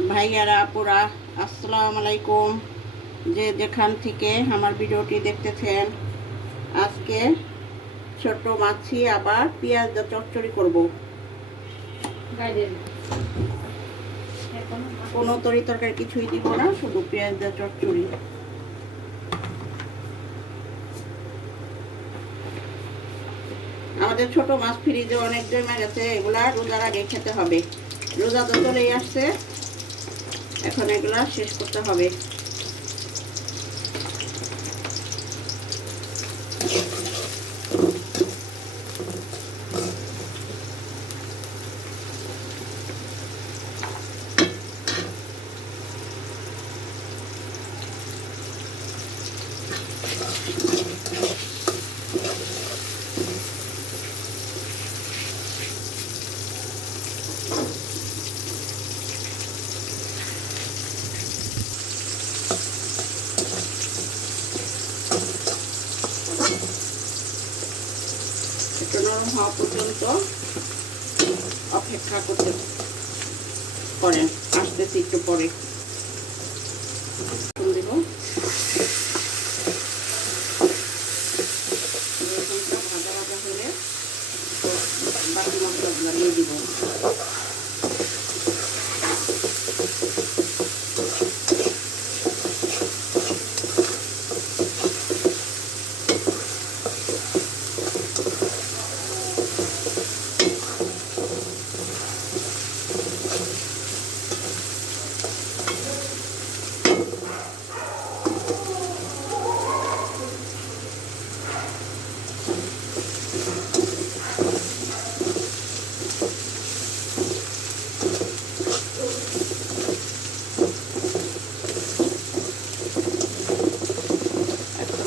ভাইয়ারা আপুরা, আসসালামু আলাইকুম। যে যেখান থেকে আমার ভিডিওটি দেখতেছেন, আজকে ছোট মাছি আবার পেঁয়াজ দিয়ে চচ্চড়ি করব। কোনো তরকারি কিছুই দিব না, শুধু পেঁয়াজ দিয়ে চচ্চড়ি। আমাদের ছোট মাছ ফ্রিজে অনেক জমে গেছে, এগুলা রোজার আগে খেতে হবে। রোজা তো চলেই আসছে, এখন এগুলা শেষ করতে হবে। একটু নরম হওয়া পর্যন্ত অপেক্ষা করতে করেন, আসতেছি একটু পরে দিব। ভাজা ভাজা হলে বাকি মশলাগুলো দিয়ে দিব।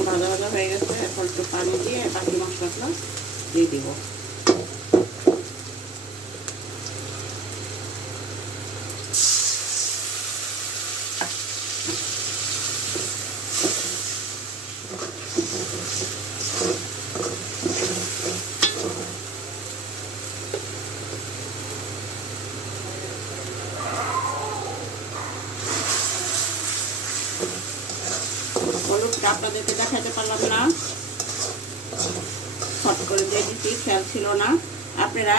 ভাজা ভাজা হয়ে গেছে, এখন একটু পানি দিয়ে বাকি মশলাগুলো দিয়ে দিব। হলুদটা আপনাদেরকে দেখাতে পারলাম না, হট করে দিয়ে দিচ্ছি, খেয়াল ছিল না। আপনারা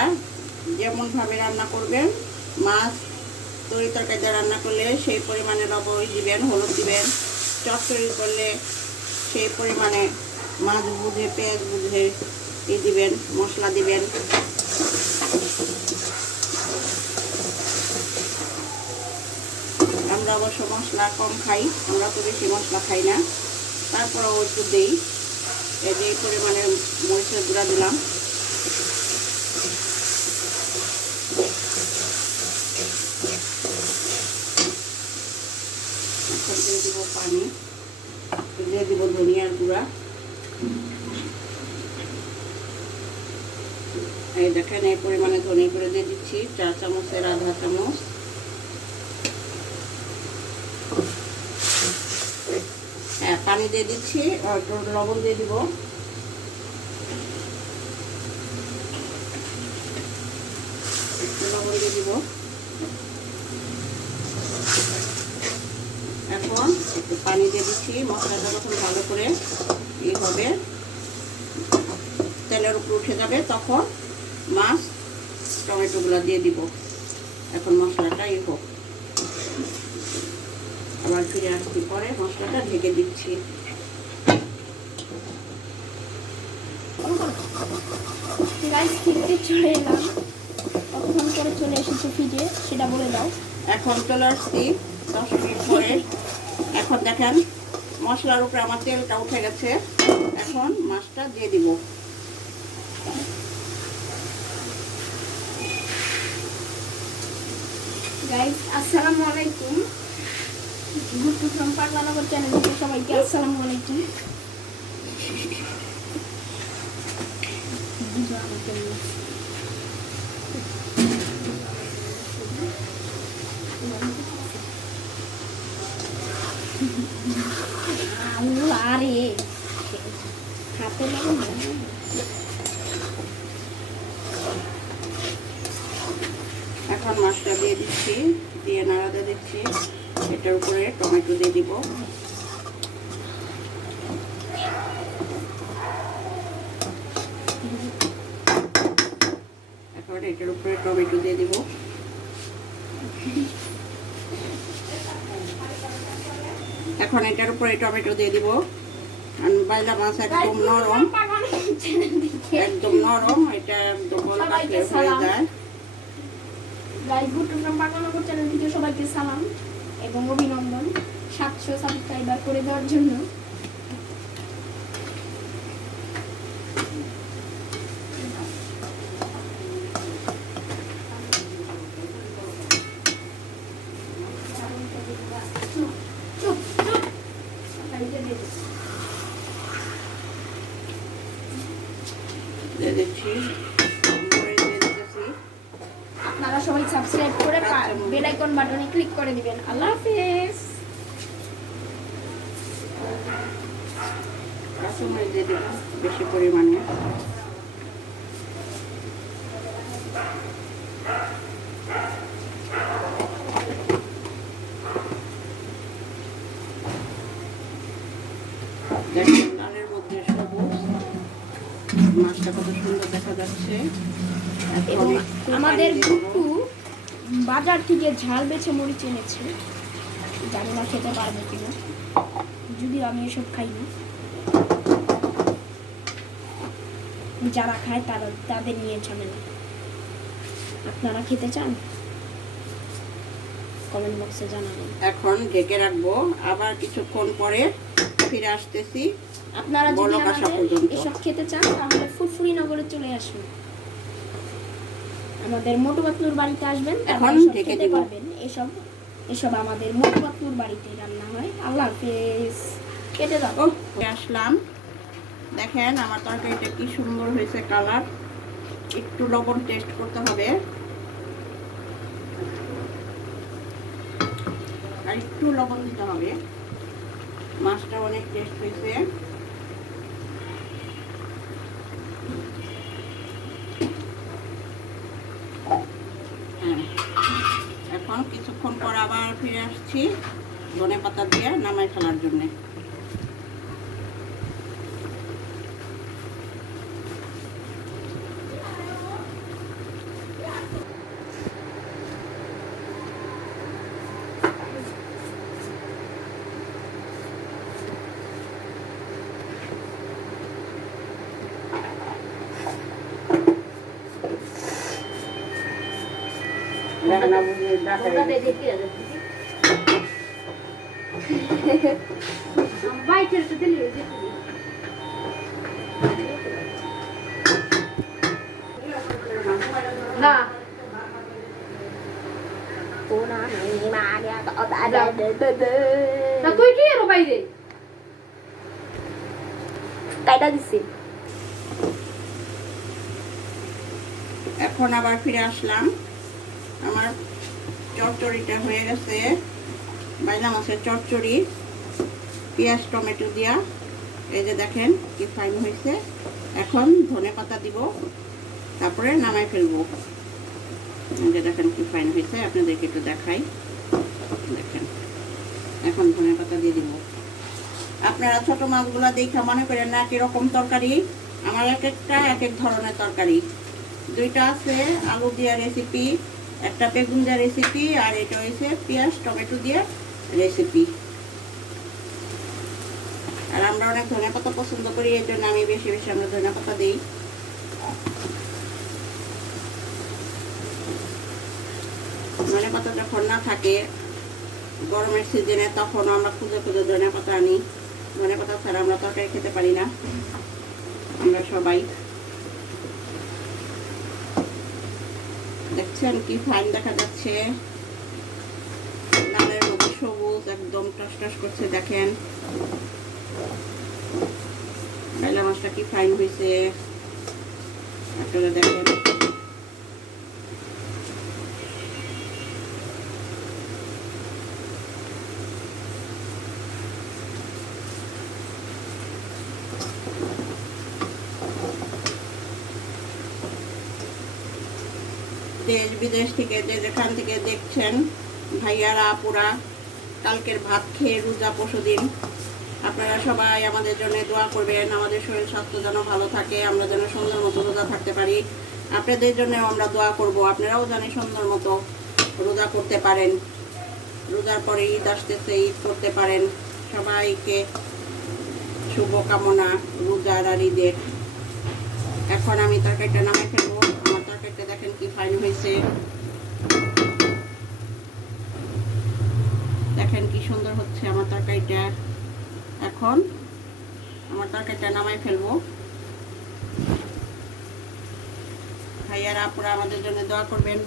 যেমনভাবে রান্না করবেন, মাছ তরকারি দিয়ে রান্না করলে সেই পরিমাণে লবণ দিবেন, হলুদ দিবেন। চচ্চড়ি করলে সেই পরিমাণে মাছ বুঝে পেঁয়াজ বুঝে দিবেন, মশলা দিবেন। আমরা অবশ্য মশলা কম খাই, আমরা তো বেশি মশলা খাই না, তারপরেও একটু দিই। এই যে পরিমাণে মরিচের গুঁড়া দিলাম। এখন দিয়ে দিব পানি, দিয়ে দিব ধনিয়ার গুঁড়া। এই দেখেন, এই পরিমাণে ধনিয়া গুঁড়ো দিয়ে দিচ্ছি, 4 চামচের আধা চামচ। হ্যাঁ, পানি দিয়ে দিচ্ছি, একটু লবণ দিয়ে দিব। লবণ দিয়ে দিব। এখন একটু পানি দিয়ে দিচ্ছি। মশলাটা যখন ভালো করে হবে, তেলের উপর উঠে যাবে, তখন মাছ টমেটোগুলো দিয়ে দিব। এখন মশলাটা হোক, আবার ফিরে আসতে পরে মশলাটা ঢেকে দিচ্ছি। চলে এলাম, কতক্ষণ পরে চলে এসেছে ফিরে, সেটা বলে দাও। এখন চলে আসছি 10 মিনিট পরে। এখন দেখেন মশলার উপরে আমার তেলটা উঠে গেছে, এখন মাছটা দিয়ে দিব। গাইস, আসসালামু আলাইকুম। গুট্টু ফ্রম পাগলানগর চ্যানেল থেকে সবাইকে আসসালামু আলাইকুম। আরে হাতে লাগে। এখন এখন মাছটা দিয়ে দিচ্ছি, দিয়ে নাড়াতে দিচ্ছি। এটার উপরে টমেটো দিয়ে দিব। এখন এটার উপরে টমেটো দিয়ে দিব। এখন এটার উপরে টমেটো দিয়ে দিব। বাইলা মাছ একদম নরম, একদম নরম, এটা একদম বলা হয়ে যায়। গাইস, গুট্টুগ্রাম পাগলানগর চ্যানেল থেকে সবাইকে সালাম এবং অভিনন্দন 700 সাবস্ক্রাইবার করে দেওয়ার জন্য। দিয়ে দিচ্ছি, আপনারা সবাই সাবস্ক্রাইব করে বেল আইকন বাটনে ক্লিক করে দিবেন। আল্লাহ হাফেজ। কাঁচামরিচ দিয়ে দেবো বেশি পরিমাণে। দেখেন লালের মধ্যে সবুজ, মাছটা কত সুন্দর দেখা যাচ্ছে। এবং আমাদের গুট্টু বাজার থেকে ঝাল বেছে মরিচ এনেছে, জানি না খেতে পারবো কিনা, যদিও আমি এসব খাই না। যারা খায় তাদের নিয়ে ঝামেলা। আপনারা খেতে চান? কমেন্ট বক্সে জানাবেন। এখন ঢেকে রাখবো, আবার কিছুক্ষণ পরে ফিরে আসতেছি। আপনারা যদি আমাদের এসব খেতে চান তাহলে ফুরফুরি নগরে চলে আসুন, আমাদের মোটু পাতলুর বাড়িতে আসবেন, এখন ঢেকে খেতে দিব। পারবেন। এসব আমাদের মোটু পাতলুর বাড়িতে রান্না হয়। আল্লাহ হাফেজ। কেটে দাও। আসলাম, দেখেন আমার তরকারিটা কি সুন্দর হয়েছে কালার। একটু লবণ টেস্ট করতে হবে, আর একটু লবণ দিতে হবে। মাছটা অনেক টেস্ট হয়েছে। হ্যাঁ, এখন কিছুক্ষণ পর আবার ফিরে আসছি ধনেপাতা দিয়ে নামাই ফেলার জন্য। না বুঝে ডাকা না তুই কি এর বাইরে কাইটা দিছি। এখন আবার ফিরে আসলাম, আমার চচ্চড়িটা হয়ে গেছে। বাইলা মাছের চচ্চড়ি, পেঁয়াজ টমেটো দিয়া। এই যে দেখেন কি ফাইন হয়েছে। এখন ধনেপাতা দিব, তারপরে নামাই ফেলবো। এই যে দেখেন কি ফাইন হয়েছে, আপনাদেরকে একটু দেখাই। দেখেন এখন ধনেপাতা দিয়ে দিব। আপনারা ছোট মাছগুলা দেখে মনে করেন না কিরকম তরকারি। আমার এক একটা এক এক ধরনের তরকারি। দুইটা আছে আলু দিয়া রেসিপি, একটা বেগুন দিয়া রেসিপি, আর এটা হয়েছে পেঁয়াজ টমেটো দিয়ে রেসিপি। আর আমরা অনেক ধনেপাতা পছন্দ করি, এই জন্য আমি বেশি বেশি আমরা ধনেপাতা দিই। ধনেপাতা যখন না থাকে গরমের সিজনে, তখন আমরা খুঁজে খুঁজে ধনেপাতা আনি। ধনেপাতা ছাড়া আমরা তরকারি খেতে পারি না আমরা সবাই। দেখছেন কি ফাইন দেখা যাচ্ছে, লালের মধ্যে সবুজ, একদম টস টস করছে। দেখেন বাইলা মাছটা কি ফাইন হয়েছে, আপনারা দেখেন। দেশ বিদেশ থেকে যে যেখান থেকে দেখছেন ভাইয়ারা আপুরা, কালকের ভাত খেয়ে রোজা পরশুদিন, আপনারা সবাই আমাদের জন্য দোয়া করবেন, আমাদের শরীর স্বাস্থ্য যেন ভালো থাকে, আমরা যেন সুন্দর মতো রোজা থাকতে পারি। আপনাদের জন্য আমরা দোয়া করব, আপনারাও যেন সুন্দর মতো রোজা করতে পারেন, রোজার পরে ঈদ আসতেছে, ঈদ করতে পারেন। সবাইকে শুভকামনা রোজার আর ঈদের। এখন আমি তরকারিটা নামাই ফেলবো। আমার তরকারিটা দেখেন কি ফাইন হয়েছে, দেখেন কি সুন্দর হচ্ছে আমার তরকারিটা। এখন আমার তরকারিটা নামাই ফেলবো। ভাইয়ারা আপুরা আমাদের জন্য দোয়া করবেন।